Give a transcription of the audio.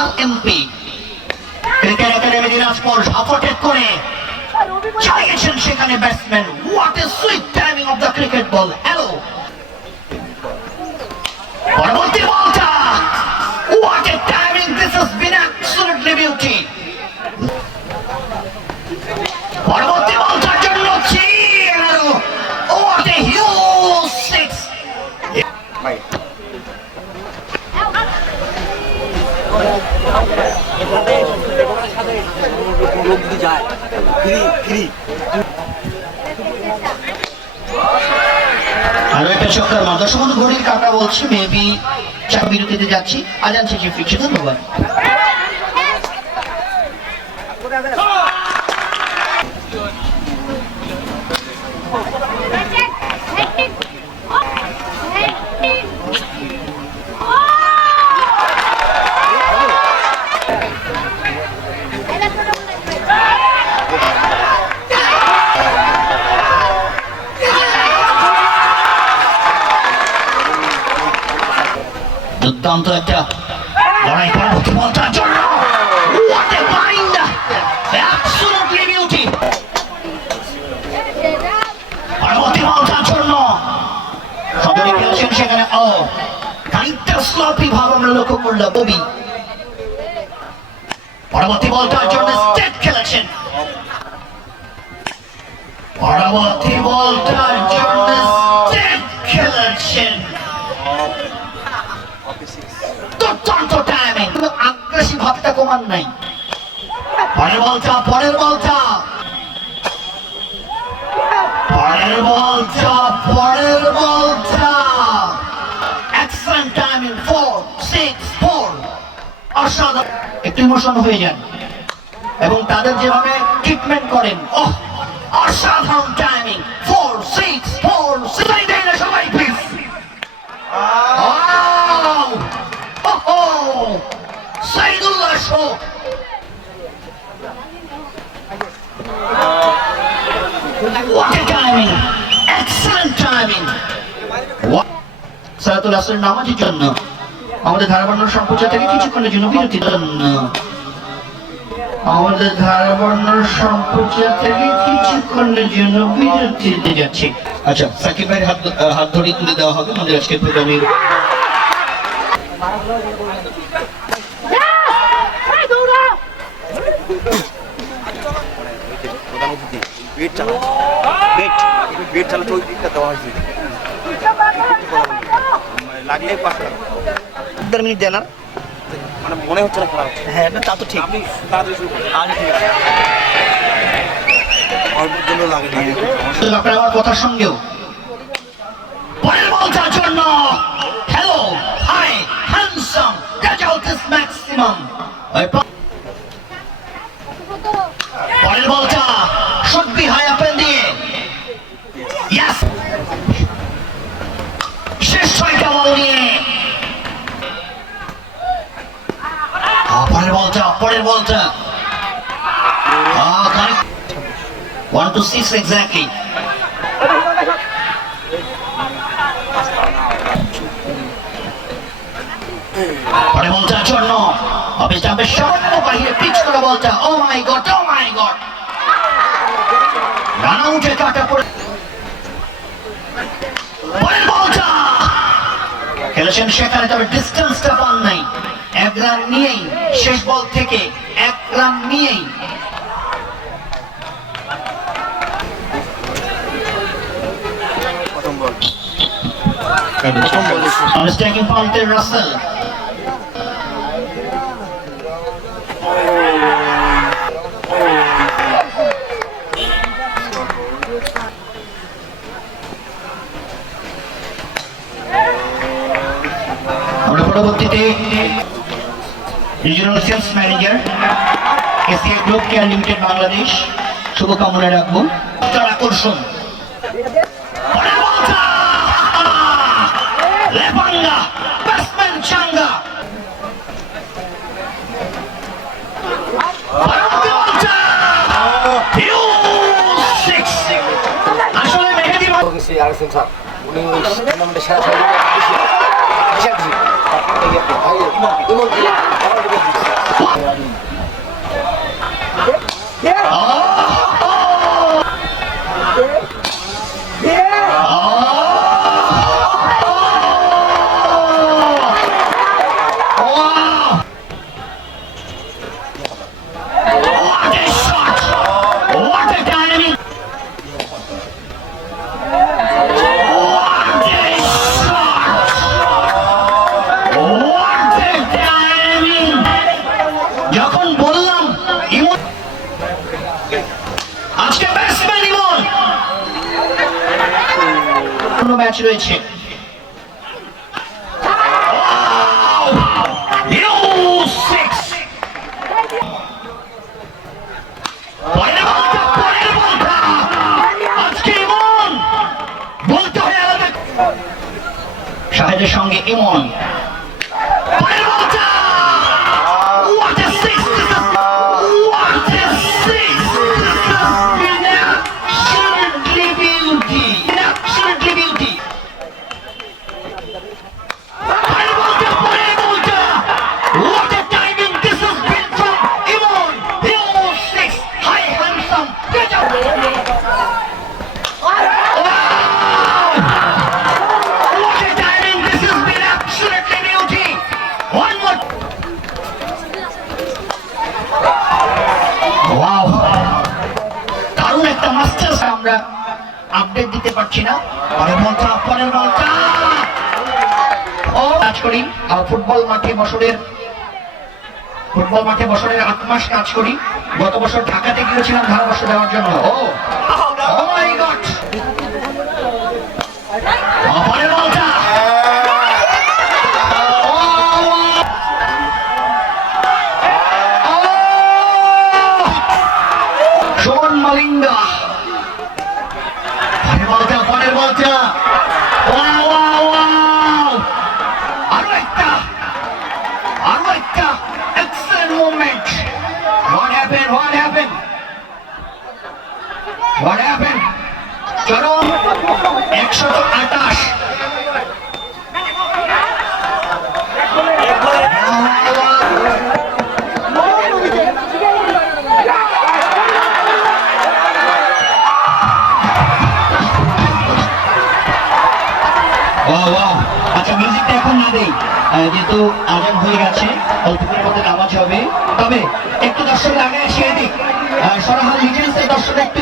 RMP cricket academy Dinajpur supported করে চালিয়েছেন সেখানে batsman. What a sweet timing of the cricket ball. Hello, পরবর্তী বলটা, what a timing, this has been absolutely beauty. পরবর্তী বলটার জন্য what a huge six. আরো একটা চক্কর মার। দর্শক বন্ধু, ঘড়ির কাঁটা বলছি মেবি বিরতিতে যাচ্ছি। আজান শেষে ফিরছি। ধন্যবাদ। দুর্দান্ত একটা লড়াই পরবর্তী বলটার জন্য। What a bind! Absolutely beauty! পরবর্তী বলটার জন্য সদরে খেলছেন সেখানে। খানিকটা স্লপি ভাব আমরা লক্ষ্য করলাম ববি। পরবর্তী বলটার জন্য স্টেট খেলেছেন। পরবর্তী বলটার জন্য স্টেট খেলেছেন। দুর্দান্ত টাইমিং, আগ্রাসী ভাবটা কমান নাই। পরের বলটা, পরের বলটা, পরের বলটা, পরের বলটা, এক্সেলেন্ট টাইমিং। 4, 6, 4। অসাধারণ। একটু ইমোশন হয়ে যান এবং তাদের যেভাবে ট্রিটমেন্ট করেন, অসাধারণ টাইমিং। 4, 6, 4, 6। সবাই please. Saidullah show. What a timing! Excellent timing! সালাতুল আসরের নামাজের জন্য আমাদের ধারাবর্ণ সম্প্রচার থেকে কিছুক্ষণের জন্য বিরতি দেন। আমাদের ধারাবর্ণ সম্প্রচার থেকে কিছুক্ষণের জন্য বিরতি দিতে যাচ্ছি। আচ্ছা, সাকিব ভাইয়ের হাত ধরে তুলে দেওয়া হবে আমাদের আজকের প্রোগ্রামে। মিনিট দেন মানে মনে হচ্ছে না খেলা হচ্ছে। হ্যাঁ, তা তো ঠিক। আপনি আমার কথার সঙ্গেও পরের বলটার জন্য। Hello, hi, handsome, catch out this maximum. পরের বলটা should be high up end দিয়ে। ইয়েস, শেষ 6টা বল নিয়ে পরের বলটা, পরের বলটা 1 to 6 exactly. পরের বলটার জন্য অবিশ্বাসের সামান্য বাহিরে পিচ করে বলটা। ও মাই গড, ও মাই গড। রান আউটে কাটা পড়ে। পরের বলটা খেলেছেন সেখানে, তবে ডিস্টেন্সটা পান নাই। 1 রান নিয়েই, শেষ বল থেকে 1 রান নিয়েই mistaking Ponte Russell. আমরা পরবর্তীতে regional sales manager ACI group care limited Bangladesh শুভকামনা রাখবো। তার আকর্ষণ লেপাঙ্গা, ব্যাটসম্যান চাঙ্গা। আসলে মেহেদী উনি টুর্নামেন্টে সেরা যখন বললাম ইমন আজকে ব্যাটসম্যান ইমন ম্যাচ রয়েছে শাহেদের সঙ্গে ইমন আমরা আপডেট দিতে পারছি না। পরের বলটা ও কাজ করি ফুটবল মাঠে বছরের 8 মাস কাজ করি। গত বছর ঢাকাতে গিয়েছিলাম ধারাভাষ্য দেওয়ার জন্য। ও মাই গড, পরের বলটা শোন মালিঙ্গা, পরের বলটা আরো একটা এক্সেলেন্ট মুভমেন্ট। What happened? চলো 128। আচ্ছা, মিউজিকটা এখন না দেই, যেহেতু আজান হয়ে গেছে, অল্পের মধ্যে নামাজ হবে। তবে একটু দর্শকের আগে এসে দিক সরাহাল লিজেন্ডস এর দর্শক একটু